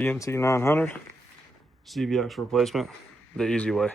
ENT 900 CV axle replacement the easy way.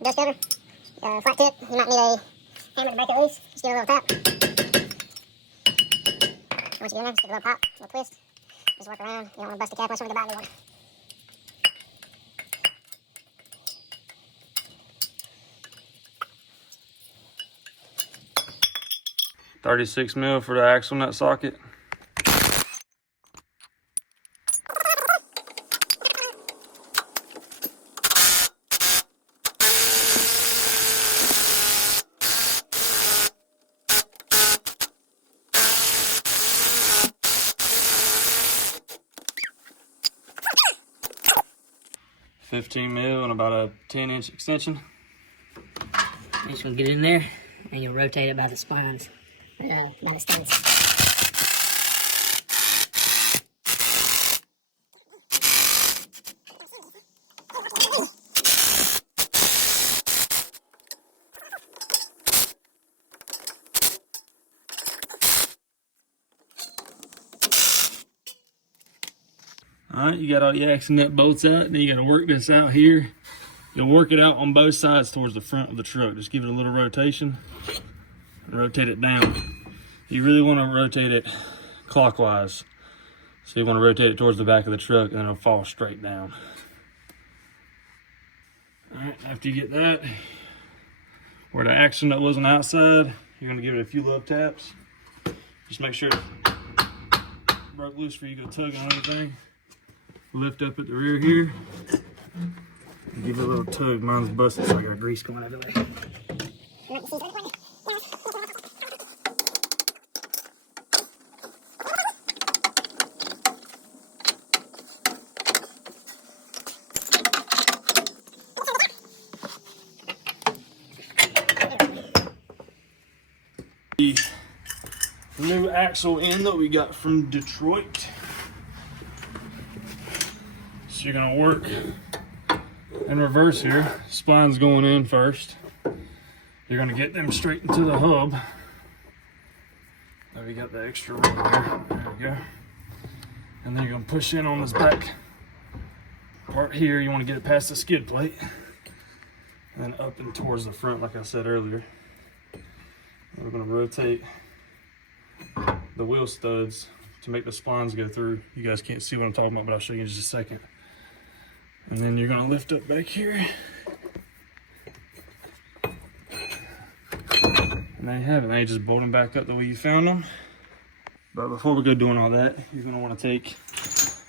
Dust cover, flat tip. You might need a hammer to break it loose. Just give it a little tap. Once you get in there, just give it a little pop, a little twist. Just work around. You don't want to bust the cap unless you want to buy a new one. 36 mil for the axle nut socket. $15 mil and about a 10-inch extension. You just gonna get it in there, and you'll rotate it by the splines, by the studs. All right, you got all your axle nut bolts out. Then you got to work this out here. You'll work it out on both sides towards the front of the truck. Just give it a little rotation and rotate it down. You really want to rotate it clockwise. So you want to rotate it towards the back of the truck and then it'll fall straight down. All right, after you get that, where the axle nut was on the outside, you're going to give it a few love taps. Just make sure it broke loose before you go tugging on anything. Lift up at the rear here. And give it a little tug. Mine's busted, so I got grease going everywhere. The new axle end that we got from Detroit. So you're gonna work in reverse here. Spline's going in first. You're gonna get them straight into the hub. There we got the extra room there. There we go. And then you're gonna push in on this back part here. You wanna get it past the skid plate. And then up and towards the front, like I said earlier. And we're gonna rotate the wheel studs to make the splines go through. You guys can't see what I'm talking about, but I'll show you in just a second. And then you're gonna lift up back here. And there you have it. Now you just bolt them back up the way you found them. But before we go doing all that, you're gonna wanna take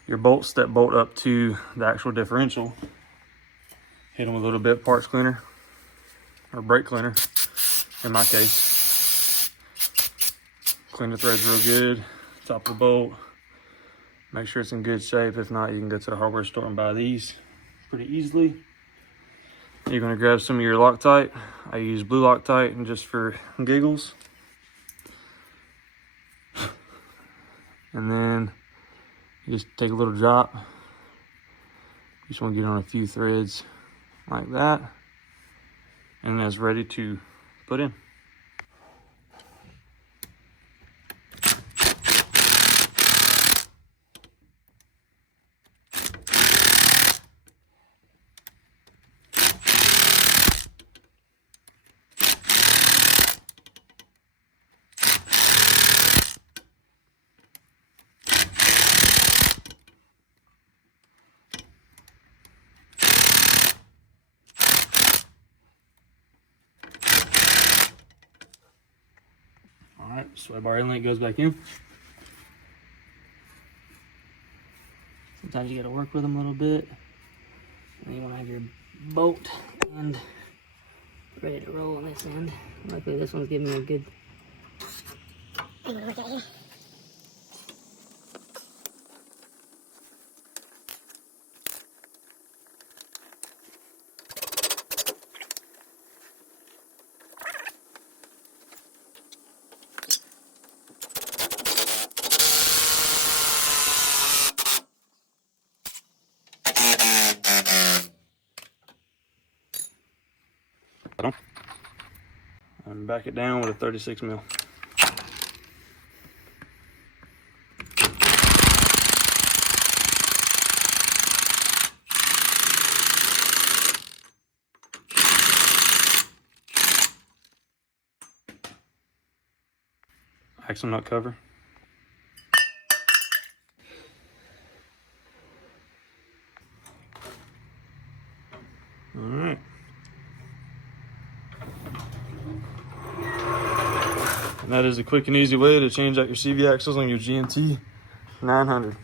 your bolts that bolt up to the actual differential, hit them with a little bit of parts cleaner, or brake cleaner, in my case. Clean the threads real good, top of the bolt. Make sure it's in good shape. If not, you can go to the hardware store and buy these pretty easily. You're gonna grab some of your Loctite. I use blue Loctite and just for giggles. And then you just take a little drop. You just wanna get on a few threads like that. And that's ready to put in. All right, sway bar inlet goes back in. Sometimes you got to work with them a little bit. And you want to have your bolt and ready to roll on this end. Luckily, this one's giving me a good. I'm gonna look at you. And back it down with a 36 mil. Axle nut cover. All right. And that is a quick and easy way to change out your CV axles on your GMT 900.